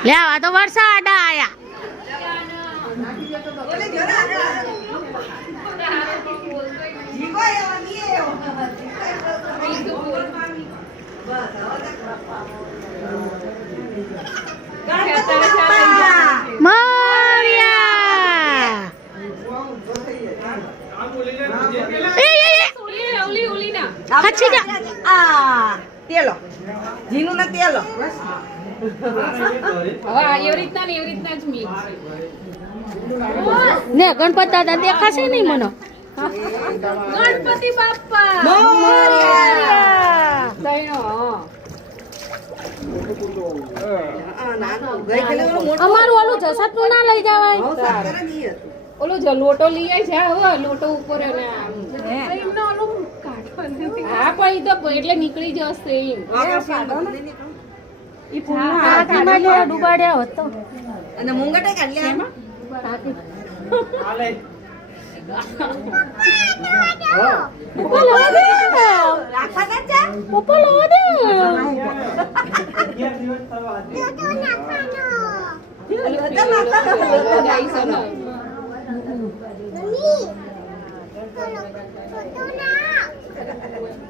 લે આ તો વરસાદ આયા તેલો જીનું ના તેલો ને ગણપત દાદા દેખાશે નહીં મને ગણપતિ બાપ્પા અમારું ઓલું જસત નું ના લઈ જવાય ઓલો જો લોટો લઈ આવી છે હવે લોટો ઉપર હા પણ ઈ તો એટલે નીકળી જશે ડુબાડ્યા હતો અને મુંગટે કાઢ્યા એમાં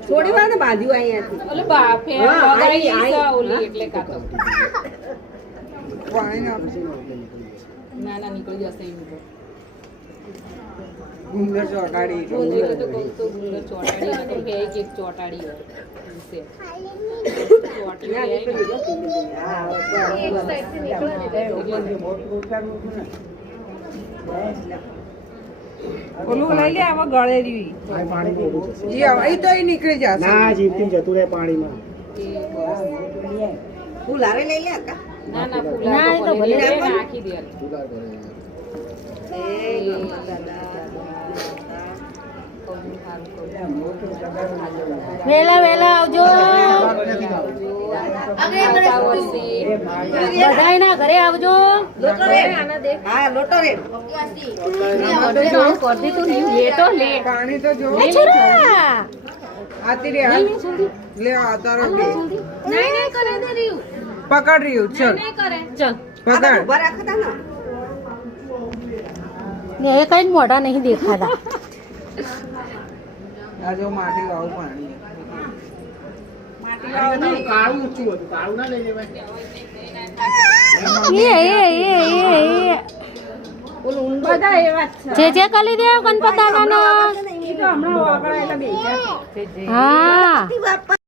થોડી વાર ને બાંધ્યું અહીંયાથી ઓલે બાપે વગાડી ઓલી એટલે કાતો ના ના નીકળી જશે એમ તો ગુંદર ચોટાડી ગુંદર તો કહું તો ગુંદર ચોટાડી ને કે એક ચોટાડી છે ઓલું લઈ લે આવા ગળે રીવી જી આવ ઈ તો ઈ નીકળી જશે ના જીવતી જતું રહે પાણીમાં ફૂલારે લઈ લે કા ના ના ફૂલા તો ભલે નાખી દે વેલા વેલા આવજો બધાયના ઘરે આવજો હા લોટો રે લેટો લે પાણી તો જો આતી રે લે આ તારો બે નહીં કરે દે રહ્યું પકડ રહ્યું ચલ નહીં કરે ચલ પકડ ઉભા રાખતા ને ને એ કઈ મોઢા નહીં દેખાતા આ જો માટી વાળું પાણી કાળું ઊંચું હતું કાળું ના લઈ લેવાય બધા એવા જ છે જે કરી દે ગણપત દાદાનો ઈ તો હમણાં વગડાયેલા બે હા